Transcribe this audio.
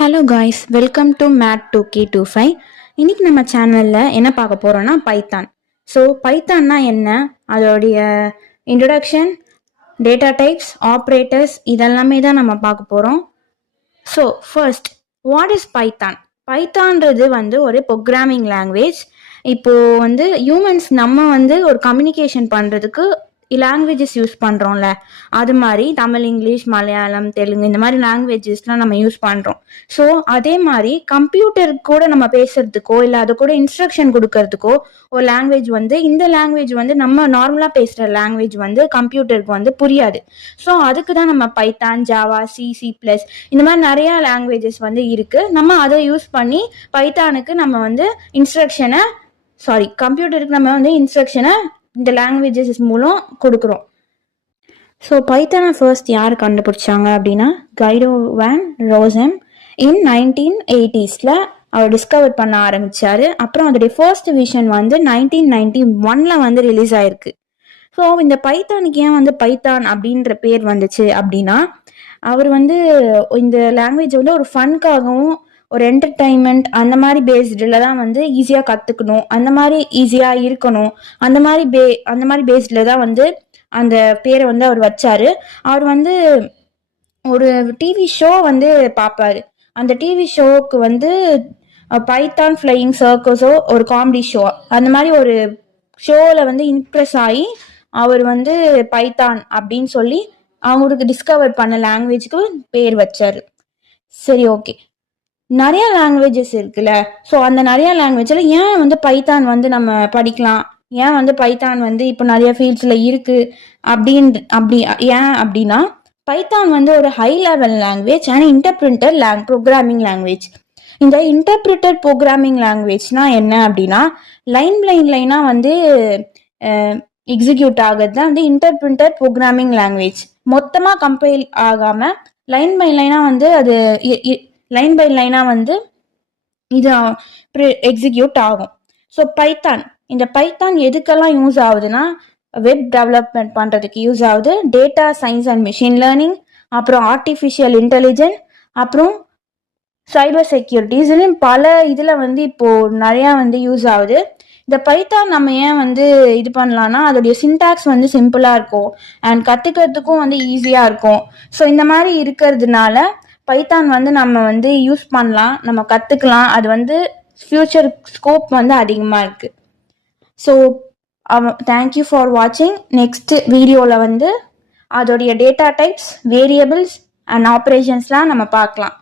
Hello guys, welcome to mad 2K25. இன்னைக்கு நம்ம சேனலில் என்ன பார்க்க போகிறோன்னா பைத்தான். ஸோ பைத்தான்னா என்ன, அதோடைய இன்ட்ரொடக்ஷன், டேட்டா டைப்ஸ், ஆப்ரேட்டர்ஸ் இதெல்லாமே தான் நம்ம பார்க்க போகிறோம். So first, what is Python? பைத்தான்றது ஒரு ப்ரோக்ராமிங் லாங்குவேஜ். இப்போது ஹியூமன்ஸ் நம்ம ஒரு கம்யூனிகேஷன் பண்ணுறதுக்கு லாங்குவேஜஸ் யூஸ் பண்ணுறோம்ல, அது மாதிரி தமிழ், இங்கிலீஷ், மலையாளம், தெலுங்கு இந்த மாதிரி லாங்குவேஜஸ்லாம் நம்ம யூஸ் பண்ணுறோம். ஸோ அதே மாதிரி கம்ப்யூட்டருக்கு கூட நம்ம பேசுறதுக்கோ இல்லை அது கூட இன்ஸ்ட்ரக்ஷன் கொடுக்கறதுக்கோ ஒரு லாங்குவேஜ் இந்த லாங்குவேஜ் நம்ம நார்மலாக பேசுகிற லாங்குவேஜ் கம்ப்யூட்டருக்கு புரியாது. ஸோ அதுக்கு தான் நம்ம பைத்தான், ஜாவா, C++ இந்த மாதிரி நிறையா லாங்குவேஜஸ் இருக்குது. நம்ம அதை யூஸ் பண்ணி பைத்தானுக்கு நம்ம கம்ப்யூட்டருக்கு நம்ம இன்ஸ்ட்ரக்ஷனை இந்த லாங்குவேஜஸ் மூலம் கொடுக்குறோம். ஸோ பைத்தானை ஃபர்ஸ்ட் யார் கண்டுபிடிச்சாங்க அப்படின்னா கைடோ வேன் ரோசம் இன் 1980s அவர் டிஸ்கவர் பண்ண ஆரம்பிச்சாரு. அப்புறம் அதோடைய ஃபர்ஸ்ட் விஷன் 1991 ரிலீஸ் ஆயிருக்கு. ஸோ இந்த பைத்தானுக்கு ஏன் பைத்தான் அப்படின்ற பேர் வந்துச்சு அப்படின்னா, அவர் இந்த லாங்குவேஜ் ஒரு ஃபன்காகவும் ஒரு என்டர்டைன்மெண்ட் அந்த மாதிரி பேஸ்டில் தான் ஈஸியாக கற்றுக்கணும், அந்த மாதிரி ஈஸியாக இருக்கணும், அந்த மாதிரி பேஸ்டில் தான் அந்த பேரை அவர் வச்சாரு. அவர் ஒரு டிவி ஷோ பார்ப்பாரு. அந்த டிவி ஷோவுக்கு பைத்தான் ஃப்ளையிங் சர்க்கஸோ ஒரு காமெடி ஷோ, அந்த மாதிரி ஒரு ஷோவில் இம்ப்ரெஸ் ஆகி அவர் பைத்தான் அப்படின்னு சொல்லி அவங்களுக்கு டிஸ்கவர் பண்ண லாங்குவேஜ்க்கு பேர் வச்சாரு. சரி, ஓகே. நிறைய லாங்குவேஜஸ் இருக்குல்ல, ஸோ அந்த நிறைய லாங்குவேஜில் ஏன் பைத்தான் நம்ம படிக்கலாம், ஏன் பைத்தான் இப்போ நிறைய ஃபீல்ட்ஸில் இருக்குது ஏன் அப்படின்னா, பைத்தான் ஒரு high level language and interpreter programming language. இந்த இன்டர்பிரிட்டர் ப்ரோக்ராமிங் லாங்குவேஜ்னா என்ன அப்படின்னா, லைன் லைனாக எக்ஸிக்யூட் ஆகிறது தான் இன்டர்பிரிட்டர் ப்ரோக்ராமிங் லாங்குவேஜ். மொத்தமாக கம்பைல் ஆகாமல் லைன் பை லைனாக அது லைன் பை லைனாக இது எக்ஸிக்யூட் ஆகும். ஸோ இந்த பைத்தான் எதுக்கெல்லாம் யூஸ் ஆகுதுன்னா, வெப் டெவலப்மெண்ட் பண்ணுறதுக்கு யூஸ் ஆகுது, data science and machine learning, அப்புறம் ஆர்டிஃபிஷியல் இன்டெலிஜென்ஸ், அப்புறம் சைபர் செக்யூரிட்டிஸ்னு பல இதில் இப்போது நிறையா யூஸ் ஆகுது. இந்த பைத்தான் நம்ம ஏன் இது பண்ணலான்னா, அதோடைய சின்டாக்ஸ் சிம்பிளாக இருக்கும் அண்ட் கற்றுக்கிறதுக்கும் ஈஸியாக இருக்கும். ஸோ இந்த மாதிரி இருக்கிறதுனால பைத்தான் நம்ம யூஸ் பண்ணலாம், நம்ம கற்றுக்கலாம். அது ஃப்யூச்சர் ஸ்கோப் அதிகமாக இருக்குது. ஸோ தேங்க்யூ ஃபார் வாட்சிங். நெக்ஸ்ட் வீடியோவில் அதோடைய டேட்டா டைப்ஸ், வேரியபிள்ஸ் அண்ட் ஆப்ரேஷன்ஸ்லாம் நம்ம பார்க்கலாம்.